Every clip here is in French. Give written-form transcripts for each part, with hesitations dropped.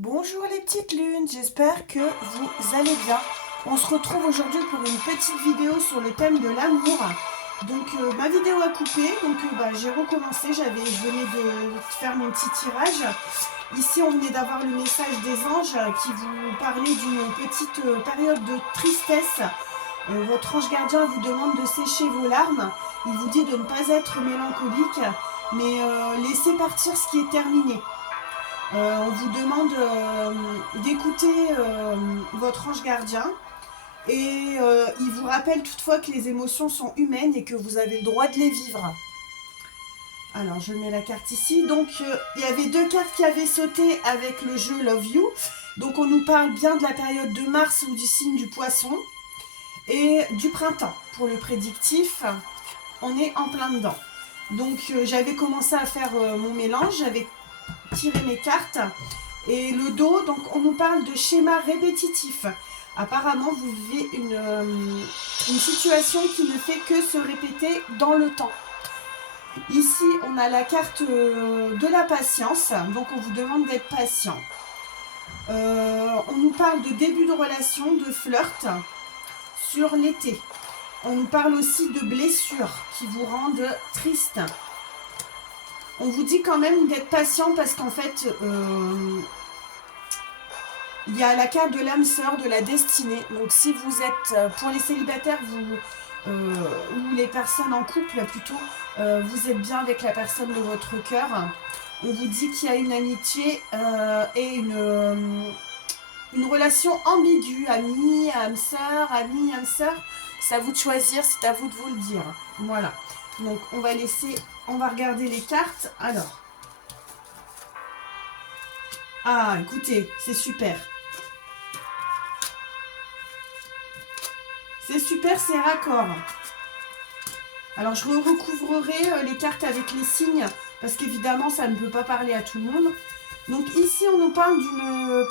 Bonjour les petites lunes, j'espère que vous allez bien. On se retrouve aujourd'hui pour une petite vidéo sur le thème de l'amour. Donc ma vidéo a coupé, donc j'ai recommencé, je venais de faire mon petit tirage. Ici on venait d'avoir le message des anges qui vous parlait d'une petite période de tristesse. Votre ange gardien vous demande de sécher vos larmes. Il vous dit de ne pas être mélancolique, mais laissez partir ce qui est terminé. On vous demande d'écouter votre ange gardien et il vous rappelle toutefois que les émotions sont humaines et que vous avez le droit de les vivre. Alors je mets la carte ici. Donc il y avait deux cartes qui avaient sauté avec le jeu Love You. Donc on nous parle bien de la période de mars ou du signe du poisson et du printemps. Pour le prédictif, on est en plein dedans. Donc j'avais commencé à faire mon mélange, j'avais tiré mes cartes. Et le dos, donc on nous parle de schéma répétitif. Apparemment, vous vivez une situation qui ne fait que se répéter dans le temps. Ici, on a la carte de la patience. Donc, on vous demande d'être patient. On nous parle de début de relation, de flirt sur l'été. On nous parle aussi de blessures qui vous rendent triste. On vous dit quand même d'être patient parce qu'en fait, il y a la carte de l'âme sœur, de la destinée. Donc si vous êtes, pour les célibataires, ou les personnes en couple plutôt, vous êtes bien avec la personne de votre cœur. On vous dit qu'il y a une amitié et une relation ambiguë, ami, âme sœur, ami, âme sœur. C'est à vous de choisir, c'est à vous de vous le dire. Voilà. Donc on va regarder les cartes. Alors. Ah, écoutez, c'est super. C'est super, c'est raccord. Alors je recouvrerai les cartes avec les signes parce qu'évidemment ça ne peut pas parler à tout le monde. Donc ici on nous parle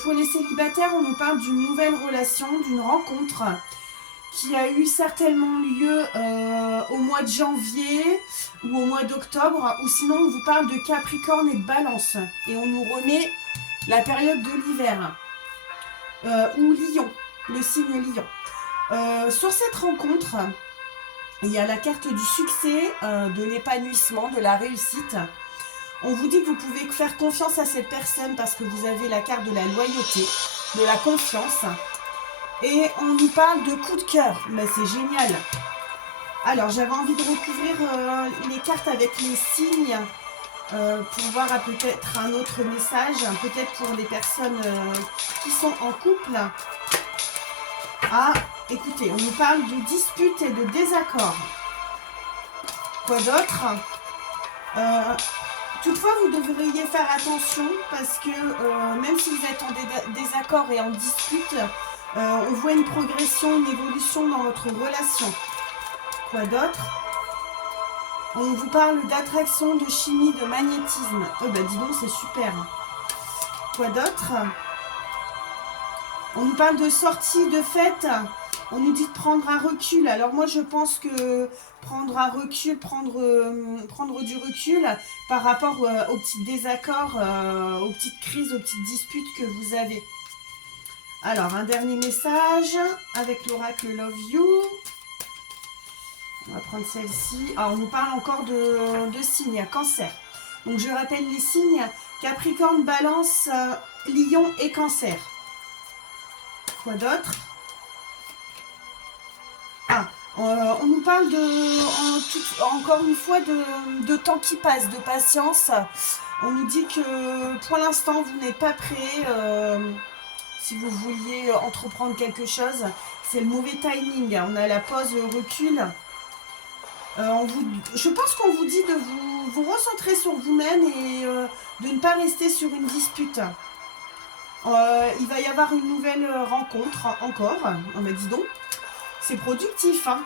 pour les célibataires, on nous parle d'une nouvelle relation, d'une rencontre qui a eu certainement lieu au mois de janvier ou au mois d'octobre, ou sinon on vous parle de Capricorne et de Balance et on nous remet la période de l'hiver ou Lion, le signe Lion. Sur cette rencontre, il y a la carte du succès, de l'épanouissement, de la réussite. On vous dit que vous pouvez faire confiance à cette personne parce que vous avez la carte de la loyauté, de la confiance. Et on nous parle de coup de cœur. Mais c'est génial. Alors, j'avais envie de recouvrir les cartes avec les signes pour voir peut-être un autre message, peut-être pour les personnes qui sont en couple. Ah, écoutez, on nous parle de disputes et de désaccords. Quoi d'autre Toutefois, vous devriez faire attention parce que même si vous êtes en désaccord et en dispute, on voit une progression, une évolution dans votre relation. Quoi d'autre On vous parle d'attraction, de chimie, de magnétisme. Oh bah dis donc, c'est super. Quoi d'autre On nous parle de sortie, de fête. On nous dit de prendre un recul. Alors moi, je pense que prendre un recul, prendre du recul par rapport aux petits désaccords, aux petites crises, aux petites disputes que vous avez. Alors, un dernier message avec l'oracle Love You. On va prendre celle-ci. Alors, on nous parle encore de signes, Cancer. Donc, je rappelle les signes. Capricorne, Balance, Lion et Cancer. Quoi d'autre on nous parle encore une fois de temps qui passe, de patience. On nous dit que pour l'instant, vous n'êtes pas prêt. Si vous vouliez entreprendre quelque chose, c'est le mauvais timing. On a la pause recul. Je pense qu'on vous dit de vous recentrer sur vous-même et de ne pas rester sur une dispute. Il va y avoir une nouvelle rencontre encore. On m'a dit donc. C'est productif, hein.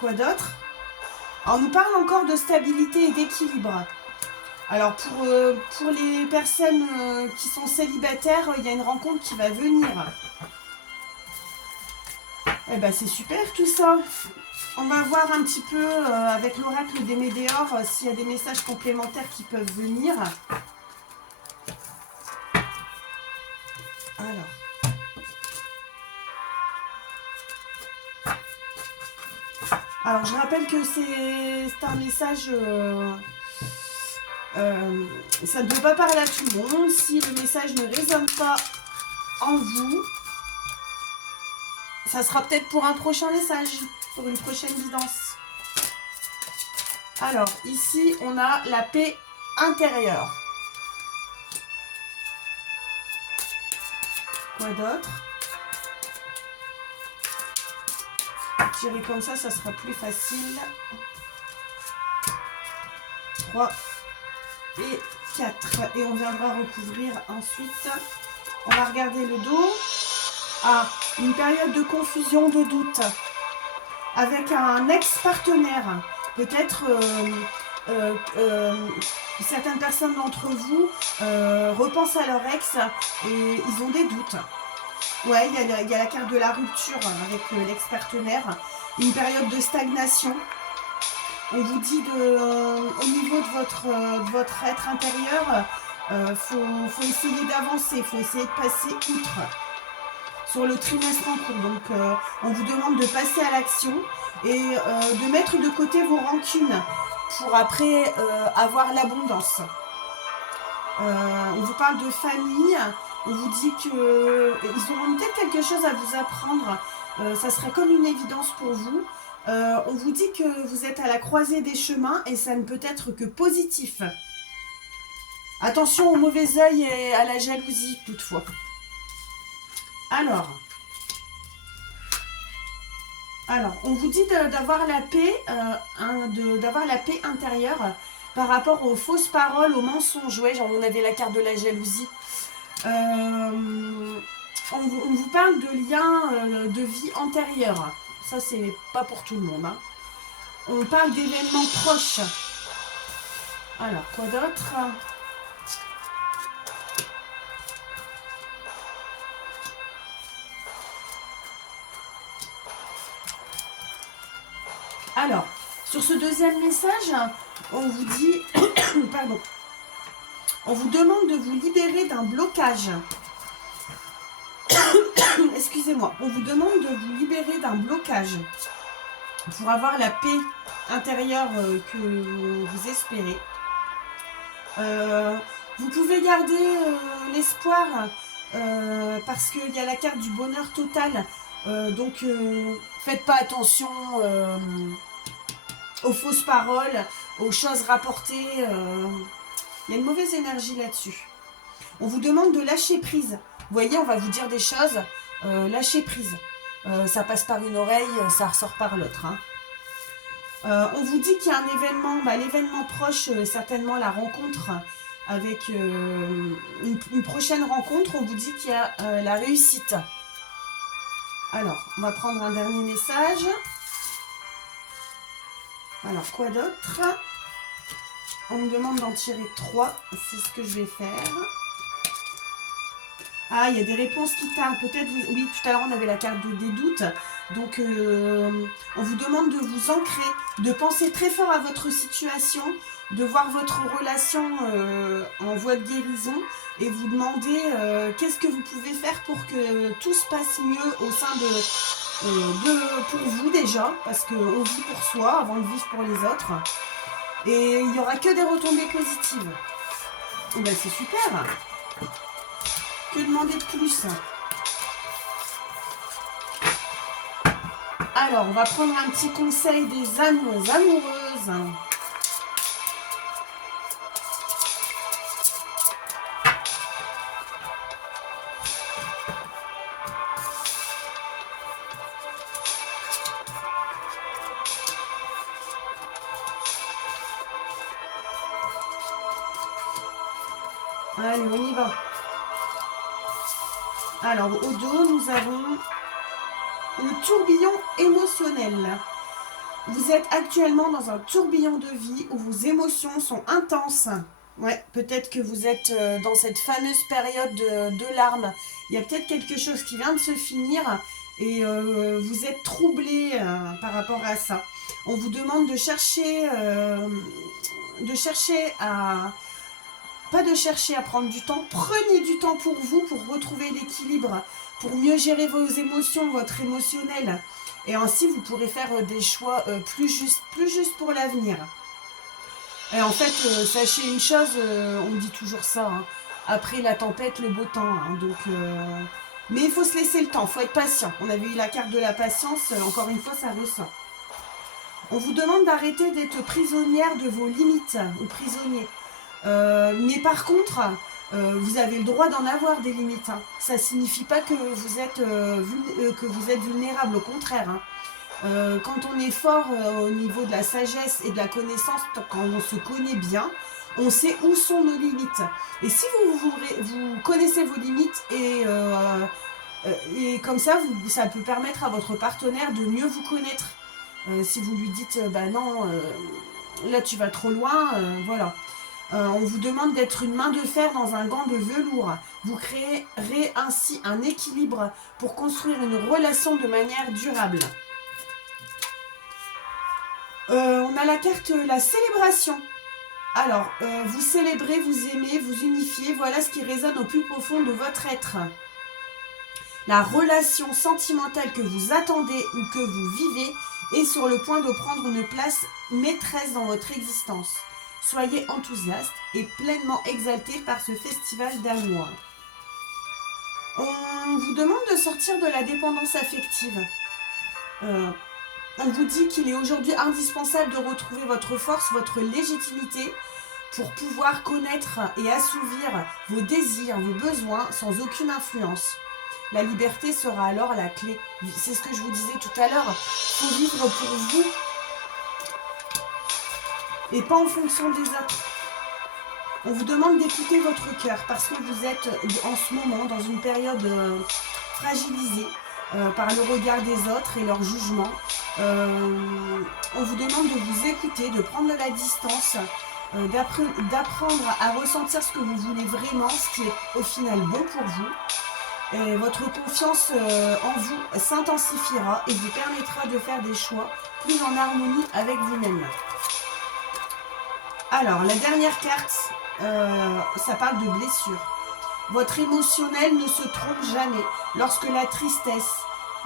Quoi d'autre? On nous parle encore de stabilité et d'équilibre. Alors pour les personnes qui sont célibataires, il y a une rencontre qui va venir. Eh ben c'est super tout ça. On va voir un petit peu avec l'oracle des Médéors s'il y a des messages complémentaires qui peuvent venir. Alors, je rappelle que c'est un message... ça ne peut pas parler à tout le monde. Si le message ne résonne pas en vous, ça sera peut-être pour un prochain message, pour une prochaine guidance. Alors, ici, on a la paix intérieure. Quoi d'autre? Tirer comme ça sera plus facile. 3 et 4. Et on viendra recouvrir ensuite. On va regarder le dos. Ah, une période de confusion, de doute. Avec un ex-partenaire. Peut-être certaines personnes d'entre vous repensent à leur ex et ils ont des doutes. Ouais, il y a la carte de la rupture avec l'ex-partenaire. Une période de stagnation. On vous dit au niveau de votre être intérieur, faut essayer d'avancer, faut essayer de passer outre sur le trimestre en cours. Donc, on vous demande de passer à l'action et de mettre de côté vos rancunes pour après avoir l'abondance. On vous parle de famille, on vous dit qu'ils auront peut-être quelque chose à vous apprendre. Ça serait comme une évidence pour vous. On vous dit que vous êtes à la croisée des chemins et ça ne peut être que positif. Attention au mauvais œil et à la jalousie toutefois. Alors, on vous dit d'avoir la paix, d'avoir la paix intérieure par rapport aux fausses paroles, aux mensonges. Ouais, genre on avait la carte de la jalousie. On vous parle de liens de vie antérieure. Ça, c'est pas pour tout le monde. Hein. On parle d'événements proches. Alors, quoi d'autre? Alors, sur ce deuxième message, on vous dit... pardon. On vous demande de vous libérer d'un blocage. Excusez-moi. On vous demande de vous libérer d'un blocage pour avoir la paix intérieure que vous espérez. Vous pouvez garder l'espoir parce qu'il y a la carte du bonheur total. Donc, faites pas attention aux fausses paroles, aux choses rapportées. Il y a une mauvaise énergie là-dessus. On vous demande de lâcher prise. Vous voyez, on va vous dire des choses. Lâchez prise. Ça passe par une oreille, ça ressort par l'autre. Hein. On vous dit qu'il y a un événement, l'événement proche, certainement la rencontre avec une prochaine rencontre. On vous dit qu'il y a la réussite. Alors, on va prendre un dernier message. Alors, quoi d'autre? On me demande d'en tirer 3. C'est ce que je vais faire. Ah, il y a des réponses qui tardent. Peut-être, oui, tout à l'heure, on avait la carte des doutes. Donc, on vous demande de vous ancrer, de penser très fort à votre situation, de voir votre relation en voie de guérison et vous demander qu'est-ce que vous pouvez faire pour que tout se passe mieux au sein pour vous déjà, parce qu'on vit pour soi avant de vivre pour les autres. Et il n'y aura que des retombées positives. Et ben, c'est super. Que demander de plus? Alors, on va prendre un petit conseil des amoureuses. Allez, on y va. Alors, au dos, nous avons le tourbillon émotionnel. Vous êtes actuellement dans un tourbillon de vie où vos émotions sont intenses. Ouais, peut-être que vous êtes dans cette fameuse période de larmes. Il y a peut-être quelque chose qui vient de se finir et vous êtes troublé par rapport à ça. On vous demande de chercher à pas de chercher à prendre du temps. Prenez du temps pour vous, pour retrouver l'équilibre, pour mieux gérer vos émotions, votre émotionnel. Et ainsi, vous pourrez faire des choix plus justes pour l'avenir. Et en fait, sachez une chose, on dit toujours ça, hein, après la tempête, le beau temps. Hein, donc, mais il faut se laisser le temps, il faut être patient. On avait eu la carte de la patience, encore une fois, ça ressort. On vous demande d'arrêter d'être prisonnière de vos limites, ou prisonnier. Mais par contre, vous avez le droit d'en avoir des limites. Hein. Ça ne signifie pas que vous êtes vulnérable, au contraire. Hein. Quand on est fort au niveau de la sagesse et de la connaissance, quand on se connaît bien, on sait où sont nos limites. Et si vous connaissez vos limites et comme ça, ça peut permettre à votre partenaire de mieux vous connaître. Si vous lui dites, bah non, là tu vas trop loin, voilà. On vous demande d'être une main de fer dans un gant de velours. Vous créerez ainsi un équilibre pour construire une relation de manière durable. On a la carte la célébration. Alors, vous célébrez, vous aimez, vous unifiez. Voilà ce qui résonne au plus profond de votre être. La relation sentimentale que vous attendez ou que vous vivez est sur le point de prendre une place maîtresse dans votre existence. Soyez enthousiaste et pleinement exalté par ce festival d'amour. On vous demande de sortir de la dépendance affective. On vous dit qu'il est aujourd'hui indispensable de retrouver votre force, votre légitimité pour pouvoir connaître et assouvir vos désirs, vos besoins sans aucune influence. La liberté sera alors la clé. C'est ce que je vous disais tout à l'heure. Il faut vivre pour vous et pas en fonction des autres. On vous demande d'écouter votre cœur parce que vous êtes en ce moment dans une période fragilisée par le regard des autres et leur jugement. On vous demande de vous écouter, de prendre de la distance, d'apprendre à ressentir ce que vous voulez vraiment, ce qui est au final bon pour vous. Et votre confiance en vous s'intensifiera et vous permettra de faire des choix plus en harmonie avec vous-même. Alors, la dernière carte, ça parle de blessure. Votre émotionnel ne se trompe jamais. Lorsque la tristesse,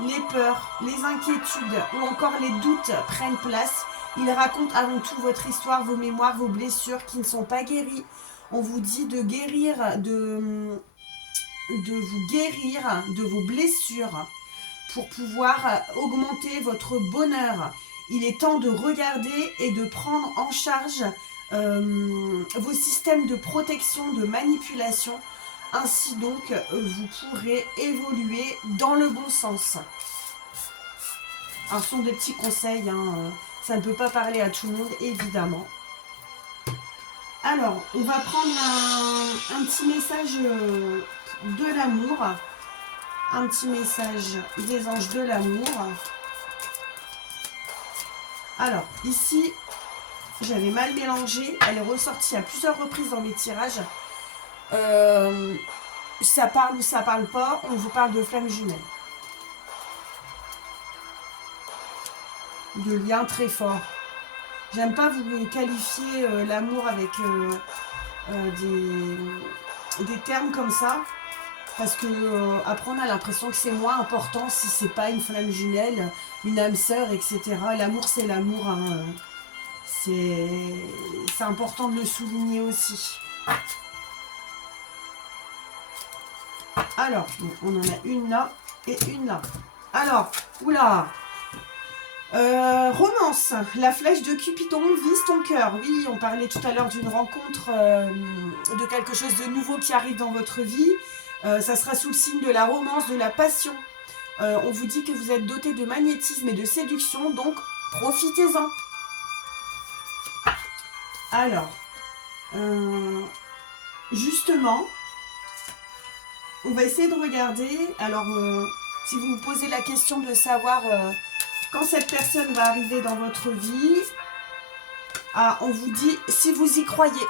les peurs, les inquiétudes ou encore les doutes prennent place, il raconte avant tout votre histoire, vos mémoires, vos blessures qui ne sont pas guéries. On vous dit de guérir, de vous guérir de vos blessures pour pouvoir augmenter votre bonheur. Il est temps de regarder et de prendre en charge vos systèmes de protection, de manipulation. Ainsi donc, vous pourrez évoluer dans le bon sens. Ce sont des petits conseils, hein, ça ne peut pas parler à tout le monde, évidemment. Alors, on va prendre un petit message de l'amour. Un petit message des anges de l'amour. Alors, ici, j'avais mal mélangé. Elle est ressortie à plusieurs reprises dans mes tirages. Ça parle ou ça parle pas. On vous parle de flammes jumelles. De liens très forts. J'aime pas vous qualifier l'amour avec des termes comme ça. Parce que après on a l'impression que c'est moins important si c'est pas une flamme jumelle, une âme sœur, etc. L'amour c'est l'amour. Hein. C'est important de le souligner aussi. Alors, on en a une là et une là. Alors, oula. Romance, la flèche de Cupidon vise ton cœur. Oui, on parlait tout à l'heure d'une rencontre, de quelque chose de nouveau qui arrive dans votre vie. Ça sera sous le signe de la romance, de la passion. On vous dit que vous êtes doté de magnétisme et de séduction, donc profitez-en. Alors, justement, on va essayer de regarder. Alors, si vous vous posez la question de savoir quand cette personne va arriver dans votre vie, on vous dit si vous y croyez.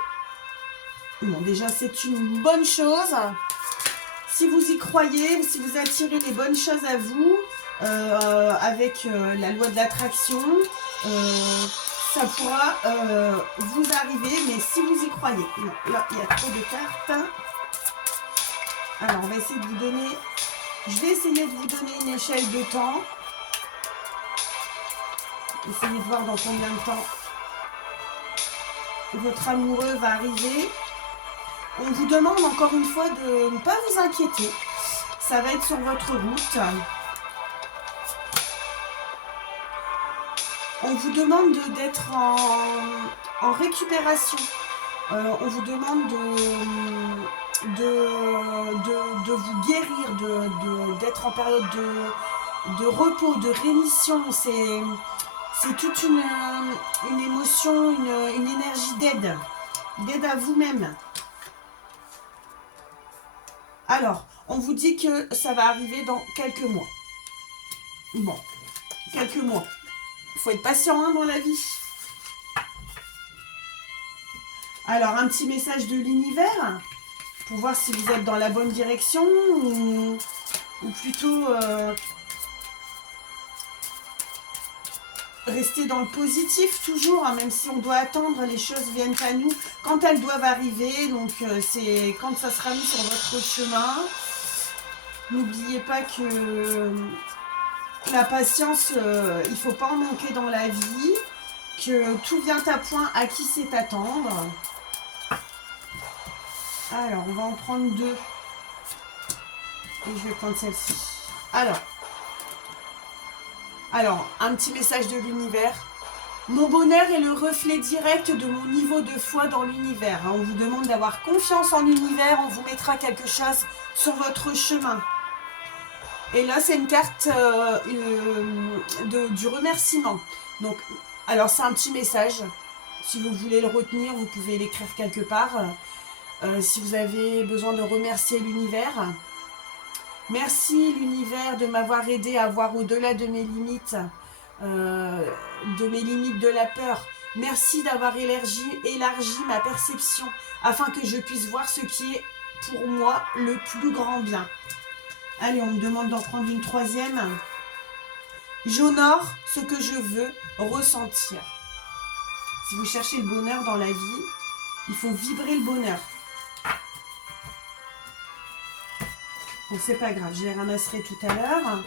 Bon, déjà, c'est une bonne chose. Si vous y croyez, si vous attirez les bonnes choses à vous, avec la loi de l'attraction, ça pourra vous arriver, mais si vous y croyez. Non, là, il y a trop de cartes. Alors, on va essayer de vous donner... Je vais essayer de vous donner une échelle de temps. Essayez de voir dans combien de temps votre amoureux va arriver. On vous demande encore une fois de ne pas vous inquiéter. Ça va être sur votre route. On vous demande d'être en récupération. On vous demande de vous guérir, d'être en période de repos, de rémission. C'est toute une émotion, une énergie d'aide à vous-même. Alors, on vous dit que ça va arriver dans quelques mois. Bon, quelques mois. Il faut être patient hein, dans la vie. Alors, un petit message de l'univers pour voir si vous êtes dans la bonne direction ou plutôt rester dans le positif toujours, hein, même si on doit attendre, les choses viennent à nous quand elles doivent arriver. Donc, c'est quand ça sera mis sur votre chemin. N'oubliez pas que la patience, il ne faut pas en manquer dans la vie, que tout vient à point à qui sait attendre. Alors, on va en prendre deux. Et je vais prendre celle-ci. Alors, un petit message de l'univers. Mon bonheur est le reflet direct de mon niveau de foi dans l'univers. On vous demande d'avoir confiance en l'univers. On vous mettra quelque chose sur votre chemin. Et là, c'est une carte du remerciement. Donc, alors, c'est un petit message. Si vous voulez le retenir, vous pouvez l'écrire quelque part. Si vous avez besoin de remercier l'univers. Merci l'univers de m'avoir aidé à voir au-delà de mes limites de la peur. Merci d'avoir élargi ma perception afin que je puisse voir ce qui est pour moi le plus grand bien. Allez, on me demande d'en prendre une troisième. J'honore ce que je veux ressentir. Si vous cherchez le bonheur dans la vie, il faut vibrer le bonheur. Bon, c'est pas grave, je les ramasserai tout à l'heure.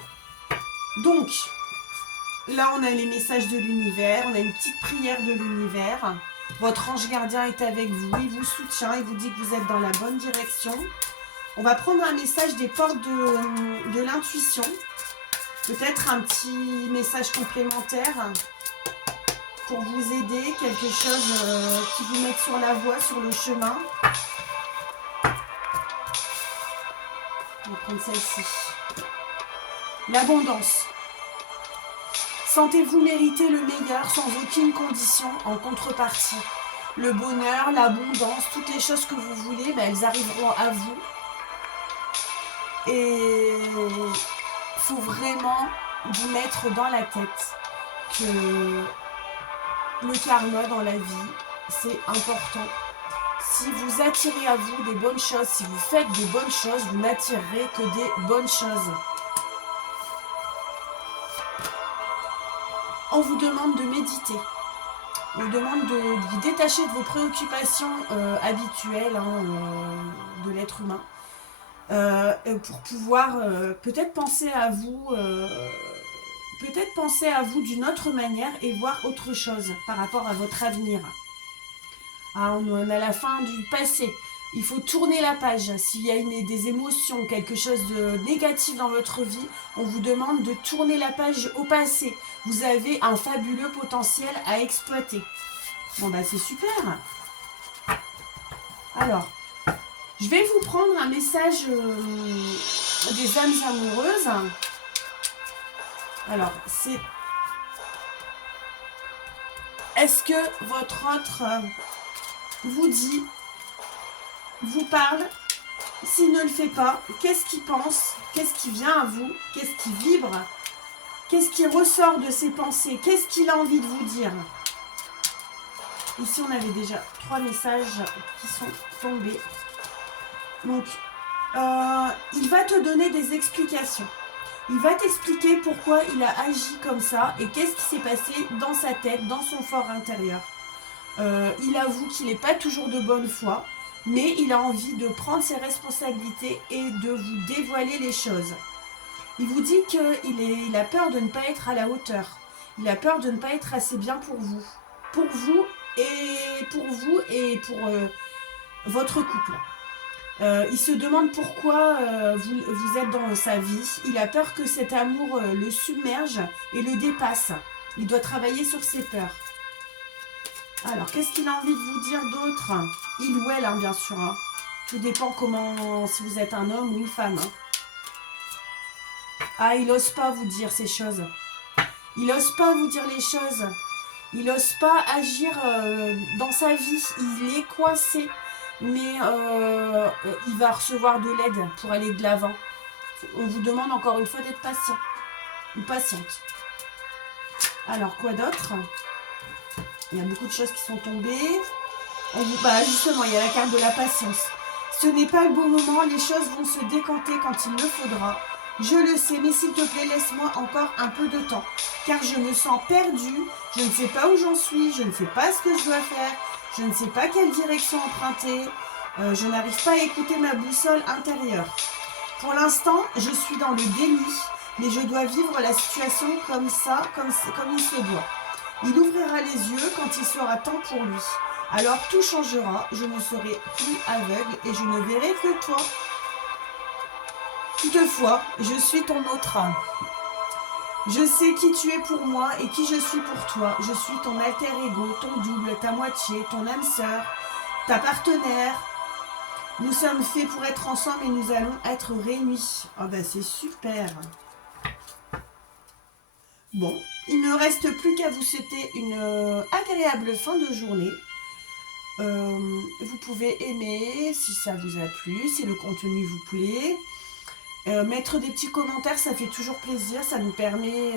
Donc, là, on a les messages de l'univers, on a une petite prière de l'univers. Votre ange gardien est avec vous, il vous soutient, il vous dit que vous êtes dans la bonne direction. On va prendre un message des portes de l'intuition. Peut-être un petit message complémentaire pour vous aider, quelque chose qui vous mette sur la voie, sur le chemin. On va prendre celle-ci. L'abondance. Sentez-vous mériter le meilleur sans aucune condition en contrepartie. Le bonheur, l'abondance, toutes les choses que vous voulez, ben, elles arriveront à vous. Et il faut vraiment vous mettre dans la tête que le karma dans la vie, c'est important. Si vous attirez à vous des bonnes choses, si vous faites des bonnes choses, vous n'attirerez que des bonnes choses. On vous demande de méditer. On vous demande de vous détacher de vos préoccupations habituelles de l'être humain. Pour pouvoir peut-être penser à vous d'une autre manière et voir autre chose par rapport à votre avenir. On a la fin du passé. Il faut tourner la page. S'il y a des émotions, quelque chose de négatif dans votre vie, on vous demande de tourner la page au passé. Vous avez un fabuleux potentiel à exploiter. Bon, bah c'est super. Alors, je vais vous prendre un message des âmes amoureuses. Alors, c'est... Est-ce que votre autre vous dit, vous parle? S'il ne le fait pas, qu'est-ce qu'il pense? Qu'est-ce qui vient à vous? Qu'est-ce qui vibre? Qu'est-ce qui ressort de ses pensées? Qu'est-ce qu'il a envie de vous dire? Ici, on avait déjà 3 messages qui sont tombés. Donc, il va te donner des explications. Il va t'expliquer pourquoi il a agi comme ça et qu'est-ce qui s'est passé dans sa tête, dans son fort intérieur. Il avoue qu'il n'est pas toujours de bonne foi, mais il a envie de prendre ses responsabilités et de vous dévoiler les choses. Il vous dit qu'il a peur de ne pas être à la hauteur. Il a peur de ne pas être assez bien pour vous. Pour vous et pour votre couple. Il se demande pourquoi vous êtes dans sa vie. Il a peur que cet amour le submerge et le dépasse. Il doit travailler sur ses peurs. Alors, qu'est-ce qu'il a envie de vous dire d'autre? Il ou elle, hein, bien sûr. Hein. Tout dépend comment, si vous êtes un homme ou une femme. Hein. Ah, il n'ose pas vous dire ces choses. Il n'ose pas vous dire les choses. Il n'ose pas agir dans sa vie. Il est coincé. Mais il va recevoir de l'aide pour aller de l'avant. On vous demande encore une fois d'être patient. Ou patiente. Alors, quoi d'autre? Il y a beaucoup de choses qui sont tombées. Justement, il y a la carte de la patience. Ce n'est pas le bon moment. Les choses vont se décanter quand il le faudra. Je le sais, mais s'il te plaît, laisse-moi encore un peu de temps. Car je me sens perdue. Je ne sais pas où j'en suis. Je ne sais pas ce que je dois faire. Je ne sais pas quelle direction emprunter. Je n'arrive pas à écouter ma boussole intérieure. Pour l'instant, je suis dans le déni, mais je dois vivre la situation comme ça, comme il se doit. Il ouvrira les yeux quand il sera temps pour lui. Alors tout changera, je ne serai plus aveugle et je ne verrai que toi. Toutefois, je suis ton autre âme. Je sais qui tu es pour moi et qui je suis pour toi. Je suis ton alter ego, ton double, ta moitié, ton âme sœur, ta partenaire. Nous sommes faits pour être ensemble et nous allons être réunis. Ah ben c'est super. Bon, il ne reste plus qu'à vous souhaiter une agréable fin de journée. Vous pouvez aimer si ça vous a plu, si le contenu vous plaît. Mettre des petits commentaires, ça fait toujours plaisir, ça nous permet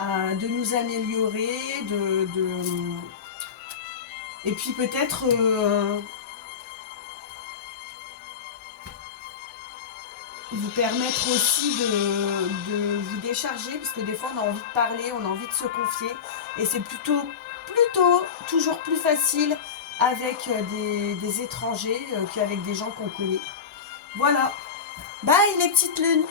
de nous améliorer, et puis peut-être vous permettre aussi de vous décharger, parce que des fois on a envie de parler, on a envie de se confier, et c'est plutôt toujours plus facile avec des étrangers qu'avec des gens qu'on connaît. Voilà. Bye les petites lunes.